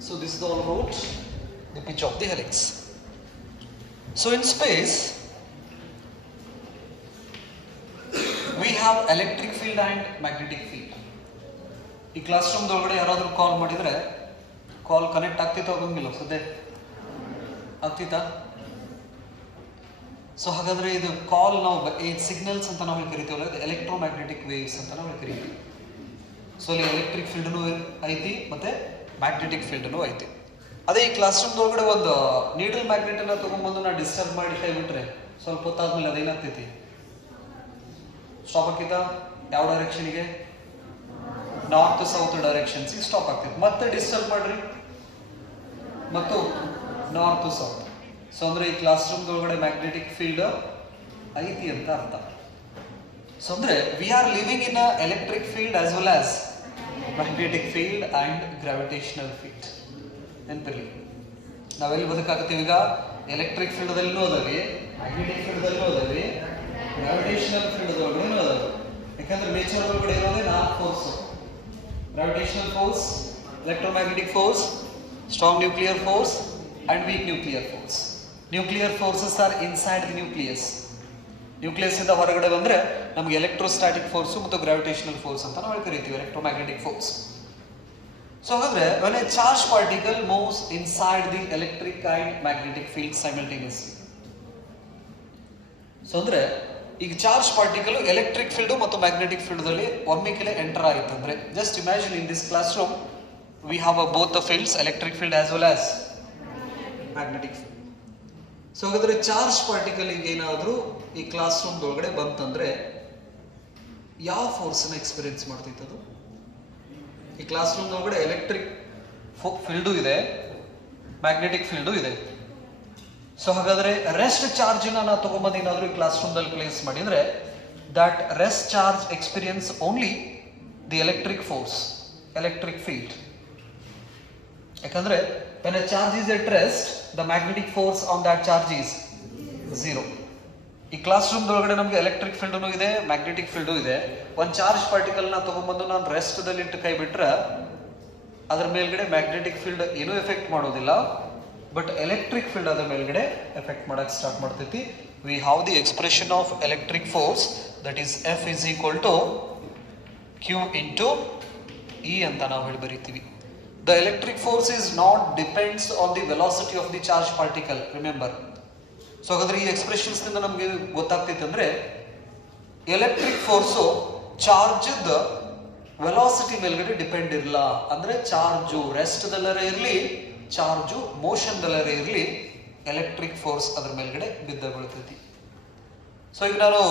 So this is all about the pitch of the helix. So in space, we have electric field and magnetic field. ಈ class room ಒಳಗಡೆ ಯಾರಾದರೂ ಕಾಲ್ ಮಾಡಿದ್ರೆ call connect ಆಗ್ತಿತ್ತು ಆಗಂಗಿಲ್ಲ ಸದ್ಯ ಆಗ್ತಿತ್ತಾ? So ಹಾಗಾದ್ರೆ ಇದು ಕಾಲ್ ನಾವು ಸಿಗ್ನಲ್ಸ್ ಅಂತ ನಾವು ಕರಿತೀವಲ್ಲ, ಇದು ಎಲೆಕ್ಟ್ರೋಮ್ಯಾಗ್ನೆಟಿಕ್ ವೇವ್ಸ್ ಅಂತ ನಾವು ಕರಿತೀವಿ. ಸೊ ಇಲ್ಲಿ ಎಲೆಕ್ಟ್ರಿಕ್ ಫೀಲ್ಡ್ನು ಐತಿ ಮತ್ತೆ ಮ್ಯಾಗ್ನೆಟಿಕ್ ಫೀಲ್ಡ್ನು ಐತಿ. ಅದೇ ಈ ಕ್ಲಾಸ್ ರೂಮ್ ಒಳಗಡೆ ಒಂದು ನೀಡಲ್ ಮ್ಯಾಗ್ನೆಟ್ ಅನ್ನ ತಗೊಂಡ್ಬಂದು ನಾವು ಡಿಸ್ಟರ್ಬ್ ಮಾಡಿ ಕೈ ಬಿಟ್ರೆ ಸ್ವಲ್ಪ ಹೊತ್ತಾದ್ಮೇಲೆ ಅದೇನಾಗ್ತೈತಿ? ಸ್ಟಾಪ್ ಆಗ್ತಿತ್ತ? ಯಾವ ಡೈರೆಕ್ಷನ್ಗೆ? ನಾರ್ತ್ ಸೌತ್ ಡೈರೆಕ್ಷನ್ಸ್ ಸ್ಟಾಪ್ ಆಗ್ತೈತಿ. ಮತ್ತೆ ಡಿಸ್ಟರ್ಬ್ ಮಾಡ್ರಿ ಮತ್ತು ನಾರ್ತ್ ಸೌತ್. ಸೊ ಅಂದ್ರೆ ಈ ಕ್ಲಾಸ್ ರೂಮ್ ಒಳಗಡೆ ಮ್ಯಾಗ್ನೆಟಿಕ್ ಫೀಲ್ಡ್ ಐತಿ ಅಂತ ಅರ್ಥ. ಸೊ ಅಂದ್ರೆ we are living in a electric field as well as magnetic field and gravitational field. ನೆನಪಿರ್ಲಿ, ನಾವೆಲ್ಲಿ ಬದುಕಾಗ್ತೀವಿ ಈಗ? ಎಲೆಕ್ಟ್ರಿಕ್ ಫೀಲ್ಡ್ ದಲ್ಲೂ ಅದಾವೆ, ಮ್ಯಾಗ್ನೆಟಿಕ್ ಫೀಲ್ಡ್ ದಲ್ಲೂ ಅದಾವೆ, ಗ್ರಾವಿಟೇಷನಲ್ ಫೀಲ್ಡ್ ಒಳಗಡೆ ಅದಾವೆ. ಯಾಕಂದ್ರೆ ನೇಚರ್ ಒಳಗಡೆ ಇರೋದೇ 4 force: gravitational force, electromagnetic force, strong nuclear force and weak nuclear force. Nuclear forces are inside the nucleus. Nucleus ಇಂದ ಹೊರಗಡೆ ಬಂದ್ರೆ ನಮಗೆ ಎಲೆಕ್ಟ್ರೋಸ್ಟಾಟಿಕ್ ಫೋರ್ಸ್ ಮತ್ತು ಗ್ರಾವಿಟೇಷನಲ್ ಫೋರ್ಸ್ ಅಂತ ನಾವು ಕರಿತೀವಿ, ಎಲೆಕ್ಟ್ರೋಮ್ಯಾಗ್ನೆಟಿಕ್ ಫೋರ್ಸ್. ಸೊ ಹಾಗಾದ್ರೆ when a charged particle moves inside the electric and magnetic field simultaneously. So ಅಂದ್ರೆ ಈಗ ಚಾರ್ಜ್ ಪಾರ್ಟಿಕಲ್ ಎಲೆಕ್ಟ್ರಿಕ್ ಫೀಲ್ಡ್ ಮತ್ತು ಮ್ಯಾಗ್ನೆಟಿಕ್ ಫೀಲ್ಡ್ ದಲ್ಲಿ ಒಮ್ಮೆಲೆ ಎಂಟರ್ ಆಯಿತು ಅಂದ್ರೆ, just imagine in this class room we have both the fields, electric field as well as magnetic field. So ಹಾಗಾದ್ರೆ charge particle ಏನಾದ್ರೂ ಈ ಕ್ಲಾಸ್ ರೂಮ್ ಒಳಗಡೆ ಬಂತಂದ್ರೆ ಯಾವ ಫೋರ್ಸ್ ನ ಎಕ್ಸ್ಪೀರಿಯನ್ಸ್ ಮಾಡ್ತೈತೆ ಅದು? ಈ ಕ್ಲಾಸ್ ರೂಮ್ ಒಳಗಡೆ ಎಲೆಕ್ಟ್ರಿಕ್ ಫೀಲ್ಡು ಇದೆ, ಮ್ಯಾಗ್ನೆಟಿಕ್ ಫೀಲ್ಡು ಇದೆ. ಸೊ ಹಾಗಾದ್ರೆ ರೆಸ್ಟ್ ಚಾರ್ಜ್ ನಾವು ತಗೊಂಡ್ಬಂದು ಏನಾದ್ರು ಈ ಕ್ಲಾಸ್ ರೂಮ್ ದಲ್ಲಿ ಪ್ಲೇಸ್ ಮಾಡಿದ್ರೆ that rest charge experience only the electric force, electric field. ಯಾಕಂದ್ರೆ when a charge is at rest, the magnetic force on that charge is 0. ಈ ಕ್ಲಾಸ್ ರೂಮ್ ಒಳಗಡೆ ನಮ್ಗೆ ಎಲೆಕ್ಟ್ರಿಕ್ ಫೀಲ್ಡ್ ಇದೆ, ಮ್ಯಾಗ್ನೆಟಿಕ್ ಫೀಲ್ಡ್ ಇದೆ. ಒಂದು charge particle ನ ತಗೊಂಡ್ಬಂದು ನಾನು ರೆಸ್ಟ್ ದಲ್ಲಿ ಇಟ್ಟು ಕೈ ಬಿಟ್ರೆ ಅದ್ರ ಮೇಲ್ಗಡೆ ಮ್ಯಾಗ್ನೆಟಿಕ್ ಫೀಲ್ಡ್ ಏನೂ ಎಫೆಕ್ಟ್ ಮಾಡೋದಿಲ್ಲ, ಬಟ್ ಎಲೆಕ್ಟ್ರಿಕ್ ಫೀಲ್ಡ್ ಅದ್ರ ಮೇಲ್ಗಡೆ ಎಫೆಕ್ಟ್ ಮಾಡಕ್ ಸ್ಟಾರ್ಟ್ ಮಾಡ್ತೈತಿ. We have the expression of electric force that is F is equal to Q into E ಅಂತ ನಾವು ಹೇಳಿ ಬರೀತೀವಿ. The electric force is not depends on the velocity of the charged particle, remember. So ಹಾಗಾದ್ರೆ ಈ expressions ನಿಂದ ನಮ್ಗೆ ಗೊತ್ತಾಗ್ತೈತೆ ಅಂದ್ರೆ electric force charge velocity ಮೇಲ್ಗಡೆ depend ಇರಲ್ಲ. ಅಂದ್ರೆ ಚಾರ್ಜು ರೆಸ್ಟ್ ದಲ್ಲರೇ ಇರಲಿ, ಚಾರ್ಜು ಮೋಷನ್ ದಲ್ಲರೇ ಇರಲಿ, ಎಲೆಕ್ಟ್ರಿಕ್ ಫೋರ್ಸ್ ಅದ್ರ ಮೇಲ್ಗಡೆ ಬಿದ್ದ ಬೀಳ್ತೈತಿ. ಸೊ ಈಗ ನಾನು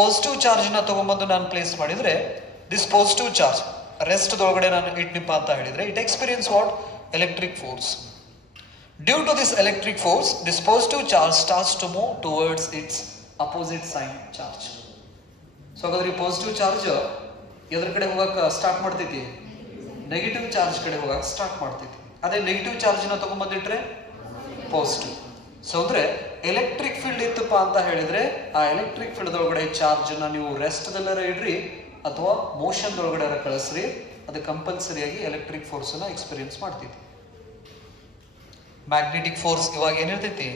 ಪಾಸಿಟಿವ್ ಚಾರ್ಜ್ ನ ತಗೊಂಡ್ಬಂದು ನಾನು ಪ್ಲೇಸ್ ಮಾಡಿದ್ರೆ ದಿಸ್ ಪಾಸಿಟಿವ್ ಚಾರ್ಜ್ ರೆಸ್ಟ್ ಒಳಗಡೆ ನಾನು ಇಟ್ನಿಪ್ಪ ಅಂತ ಹೇಳಿದ್ರೆ it experience what? Electric force. Due to this electric force this positive charge starts to move towards its opposite sign charge. So ಹಾಗಾದ್ರೆ ಈ ಪಾಸಿಟಿವ್ ಚಾರ್ಜ್ ಎದ್ರ ಕಡೆ ಹೋಗಕ್ ಸ್ಟಾರ್ಟ್ ಮಾಡ್ತೈತಿ? ನೆಗೆಟಿವ್ ಚಾರ್ಜ್ ಕಡೆ ಹೋಗಕ್ ಸ್ಟಾರ್ಟ್ ಮಾಡ್ತೈತಿ. ಅದೇ ನೆಗೆಟಿವ್ ಚಾರ್ಜ್ ನ ತಗೊಂಡ್ಬಂದಿಟ್ರೆ ಪಾಸಿಟಿವ್. ಸೊ ಅಂದ್ರೆ ಎಲೆಕ್ಟ್ರಿಕ್ ಫೀಲ್ಡ್ ಇತ್ತಪ್ಪ ಅಂತ ಹೇಳಿದ್ರೆ ಆ ಎಲೆಕ್ಟ್ರಿಕ್ ಫೀಲ್ಡ್ ಒಳಗಡೆ ಚಾರ್ಜ್ ನ ನೀವು ರೆಸ್ಟ್ ದಲ್ಲರ ಇಡ್ರಿ ಅಥವಾ ಮೋಷನ್ ಒಳಗಡೆ ಕಳಿಸ್ರಿ, ಅದು ಕಂಪಲ್ಸರಿಯಾಗಿ ಎಲೆಕ್ಟ್ರಿಕ್ ಫೋರ್ಸ್ ನ ಎಕ್ಸ್ಪೀರಿಯನ್ಸ್ ಮಾಡ್ತೈತಿ. ಮ್ಯಾಗ್ನೆಟಿಕ್ ಫೋರ್ಸ್ ಇವಾಗ ಏನಿರ್ತೈತಿ?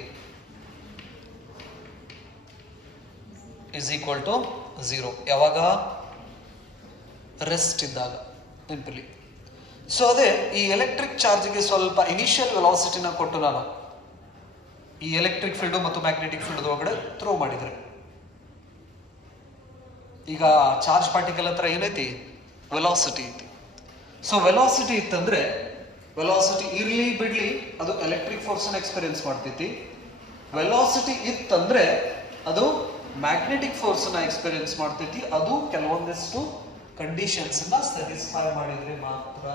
Is equal to 0. ಯಾವಾಗ? ರೆಸ್ಟ್ ಇದ್ದಾಗ. ನೆನಪಿರ್ಲಿ. ಸೊ ಅದೇ ಈ ಎಲೆಕ್ಟ್ರಿಕ್ ಚಾರ್ಜ್ಗೆ ಸ್ವಲ್ಪ ಇನಿಷಿಯಲ್ ವೆಲಾಸಿಟಿನ ಕೊಟ್ಟು ನಾನು ಈ ಎಲೆಕ್ಟ್ರಿಕ್ ಫೀಲ್ಡ್ ಮತ್ತು ಮ್ಯಾಗ್ನೆಟಿಕ್ ಫೀಲ್ಡ್ ಒಳಗಡೆ ಥ್ರೋ ಮಾಡಿದ್ರೆ, ಈಗ ಚಾರ್ಜ್ ಪಾರ್ಟಿಕಲ್ ಹತ್ರ ಏನೈತಿ? ವೆಲಾಸಿಟಿ ಐತಿ. ಸೊ ವೆಲಾಸಿಟಿ ಇತ್ತಂದ್ರೆ ವೆಲಾಸಿಟಿ ಇರ್ಲಿ ಬಿಡ್ಲಿ ಅದು ಎಲೆಕ್ಟ್ರಿಕ್ ಫೋರ್ಸ್ ಅನ್ನ ಎಕ್ಸ್ಪೀರಿಯನ್ಸ್ ಮಾಡ್ತೈತಿ. ವೆಲಾಸಿಟಿ ಇತ್ತಂದ್ರೆ ಅದು ಮ್ಯಾಗ್ನೆಟಿಕ್ ಫೋರ್ಸ್ ನ ಎಕ್ಸ್ಪೀರಿಯನ್ಸ್ ಮಾಡ್ತೈತಿ. ಅದು ಕೆಲವೊಂದಿಷ್ಟು ಕಂಡೀಷನ್ಸ್ ನ ಸ್ಯಾಟಿಸ್ಫೈ ಮಾಡಿದ್ರೆ ಮಾತ್ರ.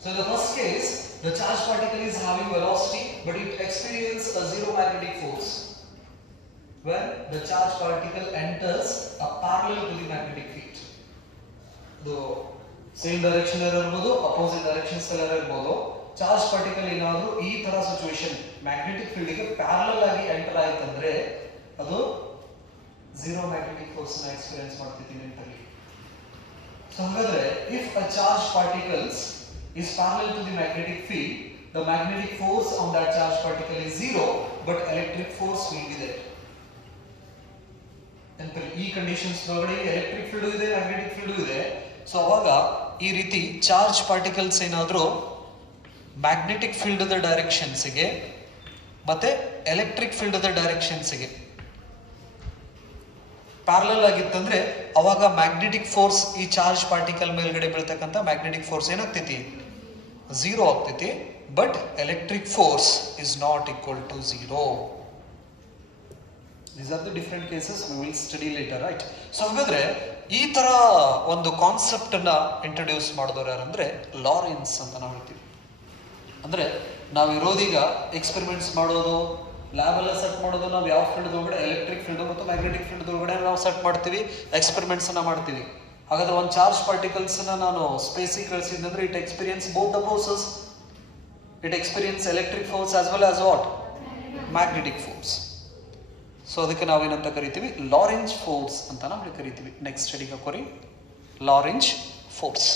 So in the first case, the charged particle is having velocity, but it experiences a zero magnetic force when the charged particle enters a parallel to the magnetic field. The same direction ಇರಬಹುದು, opposite directions ಇರಬಹುದು. Charged particle ಏನಾದರೂ ಈ ತರ situation magnetic field ಗೆ parallel ಆಗಿ enter ಆಯ್ತಂದ್ರೆ ಅದು zero magnetic force ನ ಎಕ್ಸ್ಪೀರಿಯನ್ಸ್ ಮಾಡ್ತಿದ್ದೀನಿ ಅಂತ ಹೇಳಿ. So ಹಾಗಾದ್ರೆ if a charged particles is parallel to the magnetic field, the magnetic force on that charged particle is 0, but electric force will be there. ಈ conditions ಒಳಗಡೆ electric field ಇದೆ, magnetic field ಇದೆ. So ಅವಾಗ ಈ ರೀತಿ charge particles ಏನಾದರೂ magnetic field ಡೈರೆಕ್ಷನ್ಸ್ಗೆ ಮತ್ತೆ ಎಲೆಕ್ಟ್ರಿಕ್ ಫೀಲ್ಡ್ ಡೈರೆಕ್ಷನ್ಸ್ಗೆ ಪ್ಯಾರಲಲ್ ಆಗಿತ್ತಂದ್ರೆ ಅವಾಗ ಮ್ಯಾಗ್ನೆಟಿಕ್ ಫೋರ್ಸ್ ಈ ಚಾರ್ಜ್ ಪಾರ್ಟಿಕಲ್ ಮೇಲ್ಗಡೆ ಬೀಳ್ತಕ್ಕಂಥ ಮ್ಯಾಗ್ನೆಟಿಕ್ ಫೋರ್ಸ್ ಏನಾಗ್ತೈತಿ, 0 ಆಗ್ತೈತಿ. But electric force is not equal to 0. These are the different cases we will study later, right? So ಹಾಗಾದ್ರೆ ಈ ತರ ಒಂದು ಕಾನ್ಸೆಪ್ಟ್ ಅನ್ನ ಇಂಟ್ರೊಡ್ಯೂಸ್ ಮಾಡಿದವರು ಯಾರಂದ್ರೆ ಲಾರೆನ್ಸ್ ಅಂತ ನಾವು ಹೇಳ್ತೀವಿ. ಅಂದ್ರೆ ನಾವಿರೋದೀಗ ಎಕ್ಸ್ಪೆರಿಮೆಂಟ್ಸ್ ಮಾಡೋದು, ಲ್ಯಾಬ್ ಎಲ್ಲ ಸೆಟ್ ಮಾಡೋದು, ನಾವು ಯಾವ ಫೀಲ್ಡ್ ಒಳಗಡೆ ಎಲೆಕ್ಟ್ರಿಕ್ ಫೀಲ್ಡ್ ಮತ್ತು ಮ್ಯಾಗ್ನೆಟಿಕ್ ಫೀಲ್ಡ್ ಒಳಗಡೆ ನಾವು ಸೆಟ್ ಮಾಡ್ತೀವಿ, ಎಕ್ಸ್ಪೆರಿಮೆಂಟ್ಸ್ ಅನ್ನ ಮಾಡ್ತೀವಿ. ಹಾಗಾದ್ರೆ ಒಂದು ಚಾರ್ಜ್ ಪಾರ್ಟಿಕಲ್ಸ್ ನ ನಾನು ಸ್ಪೇಸಿಗೆ ಕಳಿಸಿದ್ರೆ it experience both the forces. It experience electric force as well as what, magnetic force. So ಅದಕ್ಕೆ ನಾವೇನಂತ ಕರಿತೀವಿ, ಲಾರೆಂಜ್ ಫೋರ್ಸ್ ಅಂತ ನಾವು ಕರಿತೀವಿ. ನೆಕ್ಸ್ಟ್ ಸ್ಟಡಿಗೆ ಹಾಕೋರಿ, Lorentz force.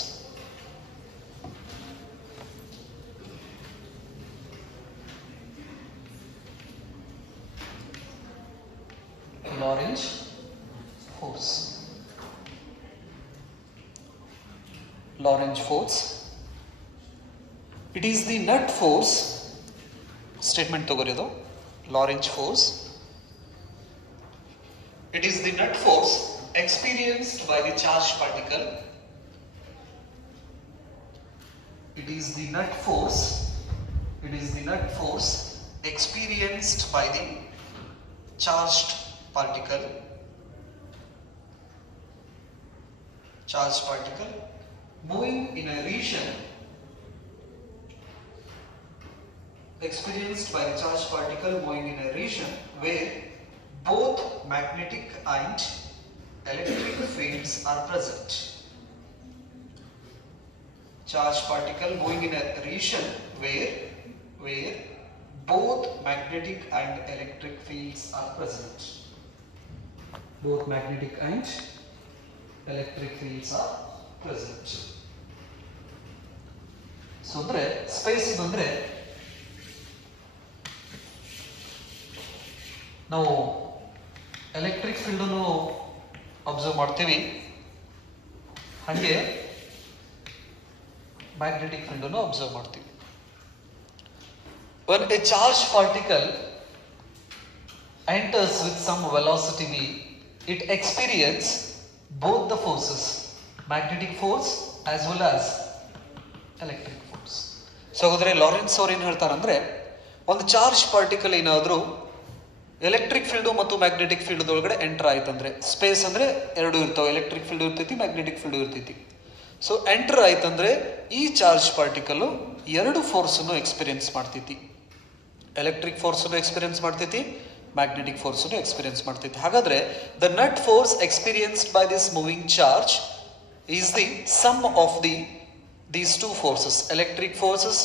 Lorentz force. Lorentz force. It is the net force. Statement ತಗೋರಿದು. Lorentz force. It is the net force experienced by the charged particle. It is the net force. It is the net force experienced by the charged particle. Charged particle moving in a region experienced by the charged particle moving in a region where both magnetic and electric fields are present. Charged particle moving in a region where both magnetic and electric fields are present. Both magnetic and electric fields are present. So ಅಂದ್ರೆ space ಬಂದ್ರೆ ನಾವು electric field ಅನ್ನು observe ಮಾಡ್ತೀವಿ, ಹಾಗೆ magnetic field ಅನ್ನು observe ಮಾಡ್ತೀವಿ. When a charged particle enters with some velocity v, it experiences both the forces, magnetic force as well as electric force. So ಹಾಗಾದ್ರೆ Lorentz ಅವರು ಏನು ಹೇಳ್ತಾರೆ ಅಂದ್ರೆ, ಒಂದು ಚಾರ್ಜ್ ಪಾರ್ಟಿಕಲ್ ಏನಾದರೂ ಎಲೆಕ್ಟ್ರಿಕ್ ಫೀಲ್ಡ್ ಮತ್ತು ಮ್ಯಾಗ್ನೆಟಿಕ್ ಫೀಲ್ಡ್ ಒಳಗಡೆ ಎಂಟರ್ ಆಯ್ತಂದ್ರೆ, ಸ್ಪೇಸ್ ಅಂದ್ರೆ ಎರಡು ಇರ್ತಾವೆ, ಎಲೆಕ್ಟ್ರಿಕ್ ಫೀಲ್ಡ್ ಇರ್ತೈತಿ, ಮ್ಯಾಗ್ನೆಟಿಕ್ ಫೀಲ್ಡ್ ಇರ್ತೈತಿ. ಸೊ ಎಂಟರ್ ಆಯ್ತಂದ್ರೆ ಈ ಚಾರ್ಜ್ ಪಾರ್ಟಿಕಲ್ ಎರಡು ಫೋರ್ಸ್ ಅನ್ನು ಎಕ್ಸ್ಪೀರಿಯನ್ಸ್ ಮಾಡ್ತೈತಿ. ಎಲೆಕ್ಟ್ರಿಕ್ ಫೋರ್ಸ್ ಅನ್ನು ಎಕ್ಸ್ಪೀರಿಯನ್ಸ್ ಮಾಡ್ತೈತಿ, ಮ್ಯಾಗ್ನೆಟಿಕ್ ಫೋರ್ಸ್ ಅನ್ನು ಎಕ್ಸ್ಪೀರಿಯನ್ಸ್ ಮಾಡ್ತೈತಿ. ಹಾಗಾದ್ರೆ the net force experienced by this moving charge is the sum of these two forces, electric forces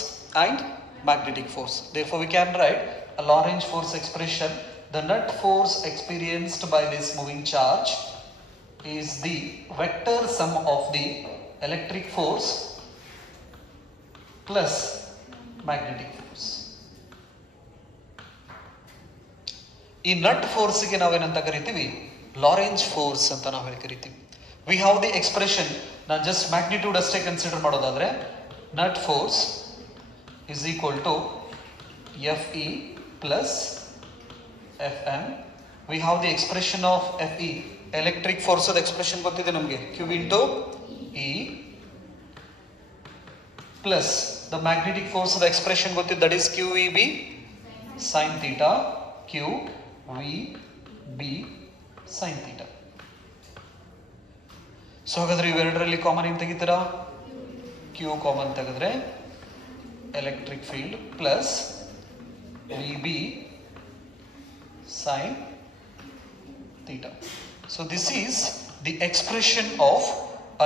and magnetic force. Therefore we can write a Lorentz force expression. The net force experienced by this moving charge is the vector sum of the electric force plus magnetic force. ಈ net ಫೋರ್ಸ್ಗೆ ನಾವೇನಂತ ಕರಿತೀವಿ, Lorentz force ಅಂತ ನಾವು ಹೇಳಿ ಕರಿತೀವಿ. We have the expression, ನಾನು just magnitude ಅಷ್ಟೇ ಕನ್ಸಿಡರ್ ಮಾಡೋದಾದ್ರೆ, net force is equal to Fe plus Fm. We have the expression of Fe, electric force of the expression ಗೊತ್ತಿದೆ ನಮಗೆ, Q into E plus the magnetic force of the expression ಗೊತ್ತಿದೆ, that is QEB sin theta, QVB sin theta. So ಹಾಗಾದ್ರೆ ಇವೆರಡರಲ್ಲಿ common ಏನು ತೆಗಿತೀರಾ, Q common ತೆಗೆದ್ರೆ electric field plus VB sin theta. So this is the expression of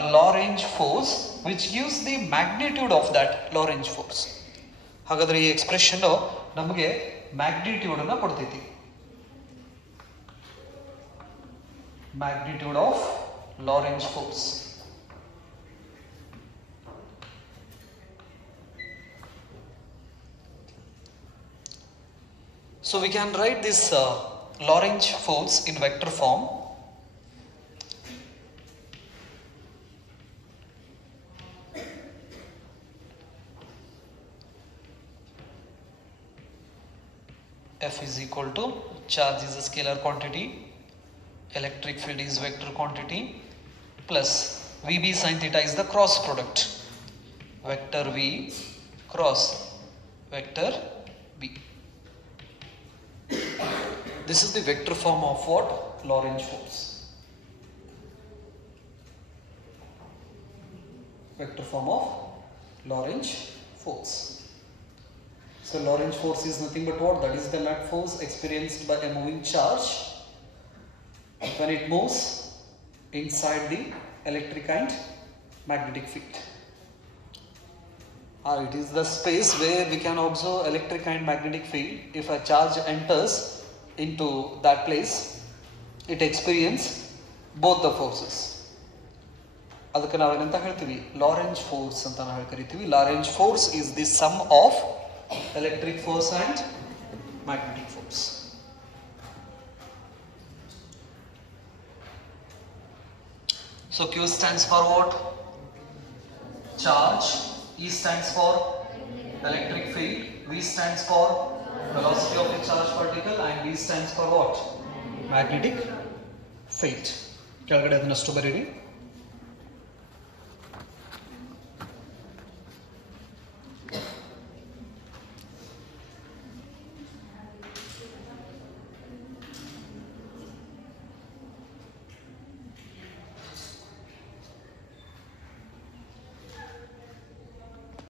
a Lorentz force which gives the magnitude of that Lorentz force. ಹಾಗಾದ್ರೆ ಈ expression ನಮಗೆ magnitude ಅನ್ನ ಕೊಡ್ತೈತಿ. Magnitude of Lorentz force. So we can write this Lorentz force in vector form. F is equal to charge is a scalar quantity, electric field is vector quantity, plus VB sin theta is the cross product, vector V cross vector B. This is the vector form of what? Lorentz force. Vector form of Lorentz force. So Lorentz force is nothing but what? That is the net force experienced by a moving charge when it moves inside the electric and magnetic field. Or it is the space where we can observe electric and magnetic field. If a charge enters into that place, it experiences both the forces. ಅದಕ್ಕೆ ನಾವೇನಂತ ಹೇಳ್ತೀವಿ? ಲಾರೆಂಜ್ force ಅಂತ ನಾವು ಕರಿತೀವಿ. Lorentz force is the sum of electric force and magnetic force. So Q stands for what? Charge. E stands for electric field. V stands for velocity of a charged particle, and V stands for what? Magnetic field. ಕೆಳಗಡೆ ಅದನ್ನಷ್ಟು ಬರೀರಿ.